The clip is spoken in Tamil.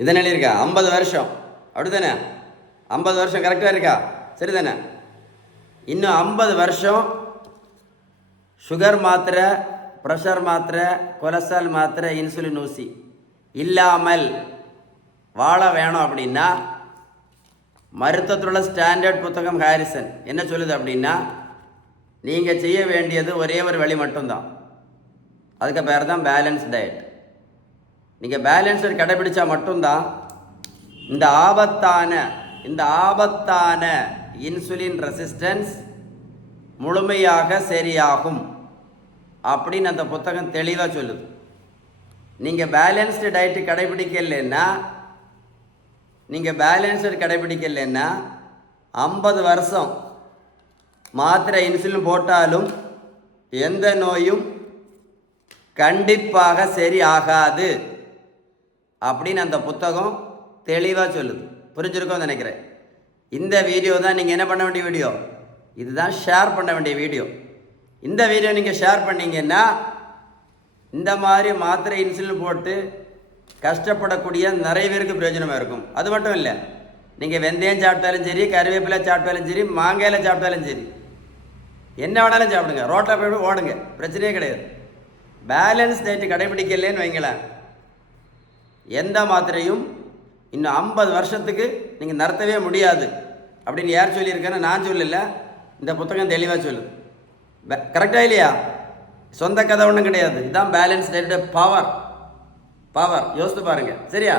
இதான் எழுதியிருக்கா 50 வருஷம், அப்படி தானே? 50 வருஷம் கரெக்டாக இருக்கா? சரி தானே? இன்னும் 50 வருஷம் சுகர் மாத்திரை, ப்ரெஷர் மாத்திரை, கொலஸ்ட்ரால் மாத்திரை, இன்சுலின் ஊசி இல்லாமல் வாழ வேணும் அப்படின்னா மருத்துவத்தில் உள்ள ஸ்டாண்டர்ட் புத்தகம் ஹாரிசன் என்ன சொல்லுது அப்படின்னா, நீங்கள் செய்ய வேண்டியது ஒரே ஒரு வழி மட்டும்தான். அதுக்கு பேர் தான் பேலன்ஸ் டயட். நீங்கள் பேலன்ஸ் டயட் கடைபிடிச்சா மட்டும்தான் இந்த ஆபத்தான இன்சுலின் ரெசிஸ்டன்ஸ் முழுமையாக சரியாகும் அப்படின்னு அந்த புத்தகம் தெளிவாக சொல்லுது. நீங்கள் பேலன்ஸ்டு டயட்டு கடைபிடிக்கலைன்னா 50 வருஷம் மாத்திரை இன்சுலின் போட்டாலும் எந்த நோயும் கண்டிப்பாக சரி ஆகாது அப்படின்னு அந்த புத்தகம் தெளிவாக சொல்லுது. புரிஞ்சிருக்கோன்னு நினைக்கிறேன். இந்த வீடியோ தான் நீங்கள் என்ன பண்ண வேண்டிய வீடியோ, இதுதான் ஷேர் பண்ண வேண்டிய வீடியோ. இந்த வீடியோ நீங்கள் ஷேர் பண்ணிங்கன்னா இந்த மாதிரி மாத்திரை இன்சுலின் போட்டு கஷ்டப்படக்கூடிய நிறைய பேருக்கு பிரயோஜனமாக இருக்கும். அது மட்டும் இல்லை, நீங்கள் வெந்தயம் சாப்பிட்டாலும் சரி, கருவேப்பிலை சாப்பிட்டாலும் சரி, மாங்காயில் சாப்பிட்டாலும் சரி, என்ன வேணாலும் சாப்பிடுங்க, ரோட்டில் போய் ஓடுங்க, பிரச்சனையே கிடையாது. பேலன்ஸ் டயட்டு கடைபிடிக்கலேன்னு வைங்களேன், எந்த மாத்திரையும் இன்னும் 50 வருஷத்துக்கு நீங்கள் நடத்தவே முடியாது அப்படின்னு யார் சொல்லியிருக்கேன்னு நான் சொல்லலை, இந்த புத்தகம் தெளிவாக சொல்லுது. கரெக்டாக இல்லையா? சொந்த கதை ஒன்றும் கிடையாது. இதுதான் பேலன்ஸ் டயட்டோட பவர். யோசித்து பாருங்கள். சரியா?